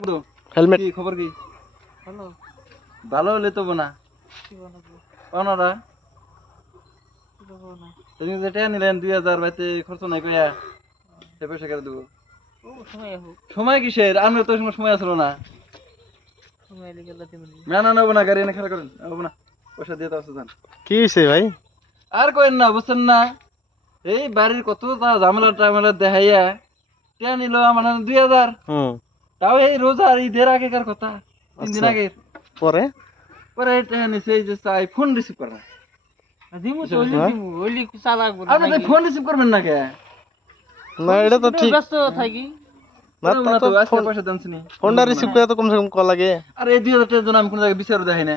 Helmet কি খবর কি? ভালো ভালো হলে তো না কি বানাবো পাওনারা কি বানাবো না তুমি যে টাকা নিলেন 2000 বাইতে খরচ নাই কইয়া সে পয়সা করে দেবো। ও সময় হোক সময় কিসের? আমরা তো সময় আসলো না। সময় লেগে গেল তুমি না না নেবো না, গাড়ি এনে খেলা করেন, নেবো না, পয়সা দিয়ে তো আসতে যান। কি হইছে ভাই? আর করেন না, বুঝছেন না, এই বাড়ির কত ঝামেলা টামেলা দেখাইয়া টাকা নিল আমার 2000, হুম তাও এই রোজার ঈদের আগেকার কথা, 3 দিন আচ্ছা। আগে। পরে পরে টাকা নিছে, এই যে চাই ফোন রিসিভ করে না। দিমু তো ওইলি হ্যাঁ? দিমু ওইলি চালাক বলে আপনি তো ফোন রিসিভ করবেন না কে? না এটা তো ঠিক ব্যস্ত থাকি না, করবো তা না তো তো, আজকে ফোন পয়সা দানছিনি। ফোনটা রিসিভ করে তো কমসে কম কল লাগে। আর এই 2000 টাকার জন্য আমি কোনো জায়গায় বিচারও দেখাই না।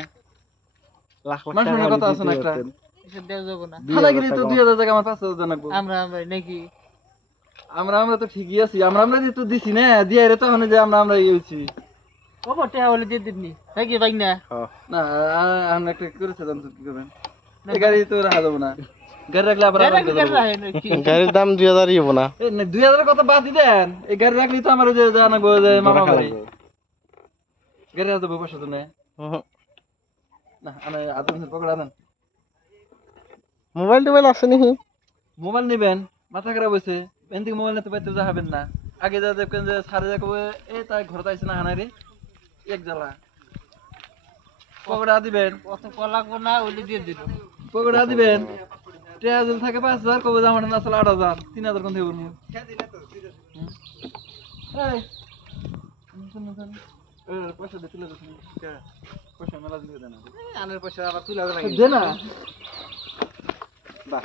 লাখ লাখ মানুষের টাকা মনে হলে কথা আছে দিতে না একটা, পারতেন। এসব দেওয়া যাবো না 2000 2000 গেলে তো টাকা 2000 টাকা আমার 5000 জানাবো। আমরা নাকি আমরা তো ঠিকই আছি, আমরা তো দিছি না, দিয়ে রে তখন যে আমরা ইয়ে হইছি। ও বটে হলে দিয়ে দিবনি নাকি ভাই না হ্যাঁ। না আমরা একটা করেছে, জানতো কি করবেন, এই গাড়ি তো রাখা যাবো না, গাড়ি রাখলে আবার আরাম করে যাবো। গাড়ির দাম 2000 হবো না, এই 2000 কথা বাদ দেন, এই গাড়ি রাখলেই তো আমার ওই যে জানাবো যে মামা রাখা বাড়ি, লাগবে। গাড়ি রাখতে পয়সা তো নেই। হুম। না আমি আদম পকড়া দেন। মোবাইল টোবাইল আছে নাকি? মোবাইল নিবেন, মাথা খারাপ হয়েছে, এন থেকে মোবাইল নিতে পারতে যাবেন না। আগে যা দেখবেন যে সারে যা কবে এ তাই ঘরে আইছে না হানারে এক জ্বালা। পকড়া দিবেন, অত কলা কোনা ওইলি দিয়ে দিল পকড়া দিবেন, ট্রেজল থাকে 5000, কবে আমার না আসলে 8000, 3000 কোন থেকে বলবো। এই পয়সা দিয়ে তুলে দিচ্ছি, পয়সা মেলা দিলে দেন, আনের পয়সা আবার তুলে দে না। বাহ